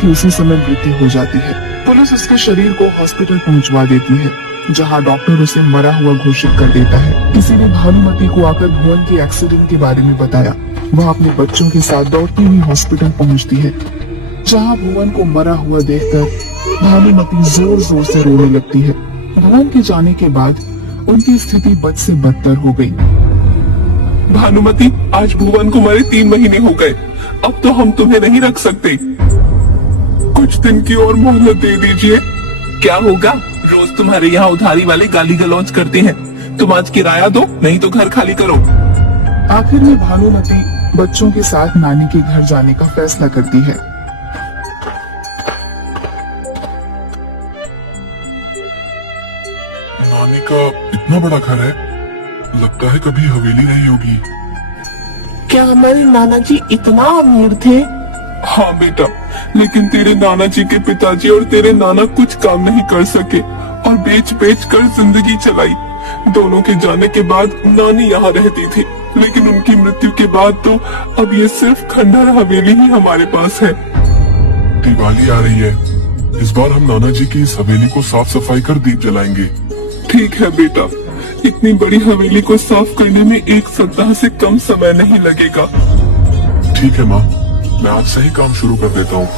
की उसी समय मृत्यु हो जाती है। पुलिस उसके शरीर को हॉस्पिटल पहुंचवा देती है, जहां डॉक्टर उसे मरा हुआ घोषित कर देता है। किसी ने भानुमति को आकर भुवन के एक्सीडेंट के बारे में बताया। वह अपने बच्चों के साथ दौड़ती हुई हॉस्पिटल पहुंचती है, जहां भुवन को मरा हुआ देखकर भानुमति जोर जोर से रोने लगती है। भुवन के जाने के बाद उनकी स्थिति बद से बदतर हो गई। भानुमति, आज भुवन को मरे 3 महीने हो गए। अब तो हम तुम्हें नहीं रख सकते। कुछ दिन की और मोहलत दे दीजिए। क्या होगा, रोज तुम्हारे यहाँ उधारी वाले गाली गलौज करते हैं। तुम आज किराया दो, नहीं तो घर खाली करो। आखिर में भानुमति बच्चों के साथ नानी के घर जाने का फैसला करती है। नानी का इतना बड़ा घर है, लगता है कभी हवेली रही होगी। क्या हमारे नाना जी इतना अमीर थे? हाँ बेटा, लेकिन तेरे नाना जी के पिताजी और तेरे नाना कुछ काम नहीं कर सके और बेच बेच कर जिंदगी चलाई। दोनों के जाने के बाद नानी यहाँ रहती थी, लेकिन उनकी मृत्यु के बाद तो अब ये सिर्फ खंडहर हवेली ही हमारे पास है। दिवाली आ रही है, इस बार हम नाना जी की इस हवेली को साफ सफाई कर दीप जलाएंगे। ठीक है बेटा, इतनी बड़ी हवेली को साफ करने में 1 सप्ताह से कम समय नहीं लगेगा। ठीक है माँ, मैं आज से ही काम शुरू कर देता हूँ।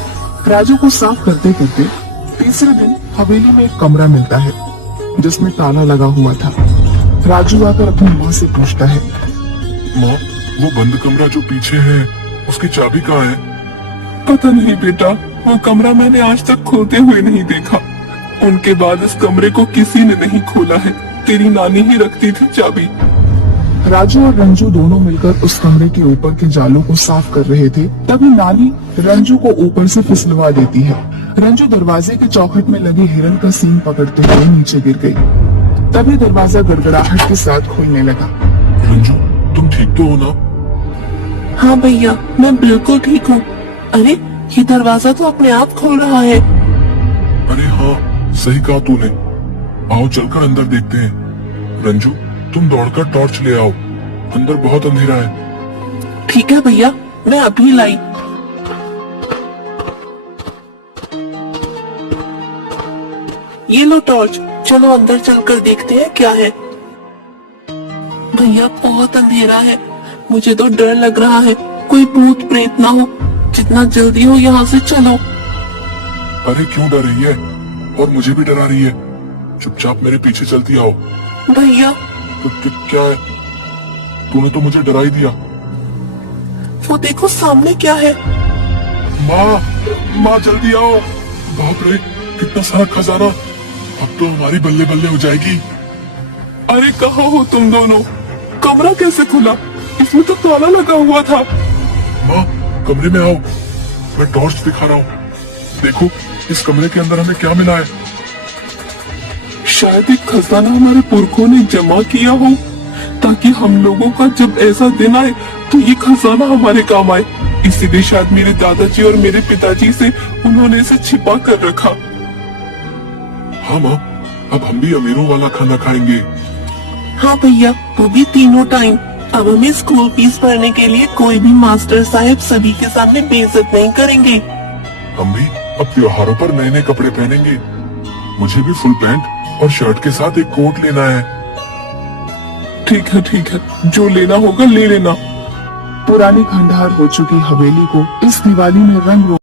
राजू को साफ करते करते तीसरे दिन हवेली में एक कमरा मिलता है, जिसमें ताला लगा हुआ था। राजू आकर अपनी माँ से पूछता है, माँ, वो बंद कमरा जो पीछे है, उसकी चाबी कहाँ है? पता नहीं बेटा, वो कमरा मैंने आज तक खोलते हुए नहीं देखा। उनके बाद इस कमरे को किसी ने नहीं खोला है। तेरी नानी ही रखती थी चाबी। राजू और रंजू दोनों मिलकर उस कमरे के ऊपर के जालों को साफ कर रहे थे। तभी नानी रंजू को ऊपर से फिसलवा देती है। रंजू दरवाजे के चौखट में लगे हिरन का सींग पकड़ते हुए नीचे गिर गई। तभी दरवाजा गड़गड़ाहट के साथ खुलने लगा। रंजू, तुम ठीक तो हो ना? हाँ भैया, मैं बिल्कुल ठीक हूँ। अरे, ये दरवाजा तो अपने आप खोल रहा है। अरे हाँ, सही कहा तूने। आओ चलकर अंदर देखते हैं। रंजू, तुम दौड़कर टॉर्च ले आओ, अंदर बहुत अंधेरा है। ठीक है भैया, मैं अभी लाई। ये लो टॉर्च, चलो अंदर चलकर देखते हैं क्या है। भैया, बहुत अंधेरा है, मुझे तो डर लग रहा है। कोई भूत प्रेत ना हो। जितना जल्दी हो यहाँ से चलो। अरे क्यों डर रही है? और मुझे भी डरा रही है। चुपचाप मेरे पीछे चलती आओ। भैया, क्या है? तूने तो मुझे डरा ही दिया। वो देखो सामने क्या है। माँ जल्दी आओ। बाप रे, कितना सारा खजाना। अब तो हमारी बल्ले बल्ले हो जाएगी। अरे कहाँ हो तुम दोनों? कमरा कैसे खुला? इसमें तो ताला लगा हुआ था। माँ, कमरे में आओ, मैं टॉर्च दिखा रहा हूँ। देखो, इस कमरे के अंदर हमें क्या मिला है। शायद एक खजाना हमारे पुरखों ने जमा किया हो, ताकि हम लोगों का जब ऐसा दिन आए तो ये खजाना हमारे काम आए। इसीलिए शायद मेरे दादाजी और मेरे पिताजी से उन्होंने इसे छिपा कर रखा। हाँ माँ, अब हम भी अमीरों वाला खाना खाएंगे। हाँ भैया, वो भी तीनों टाइम। अब हमें स्कूल फीस भरने के लिए कोई भी मास्टर साहब सभी के सामने बेइज्जत नहीं करेंगे। हम भी अब त्योहारों पर नए नए कपड़े पहनेंगे। मुझे भी फुल पैंट और शर्ट के साथ एक कोट लेना है। ठीक है, जो लेना होगा ले लेना। पुरानी खंडहर हो चुकी हवेली को इस दिवाली में रंग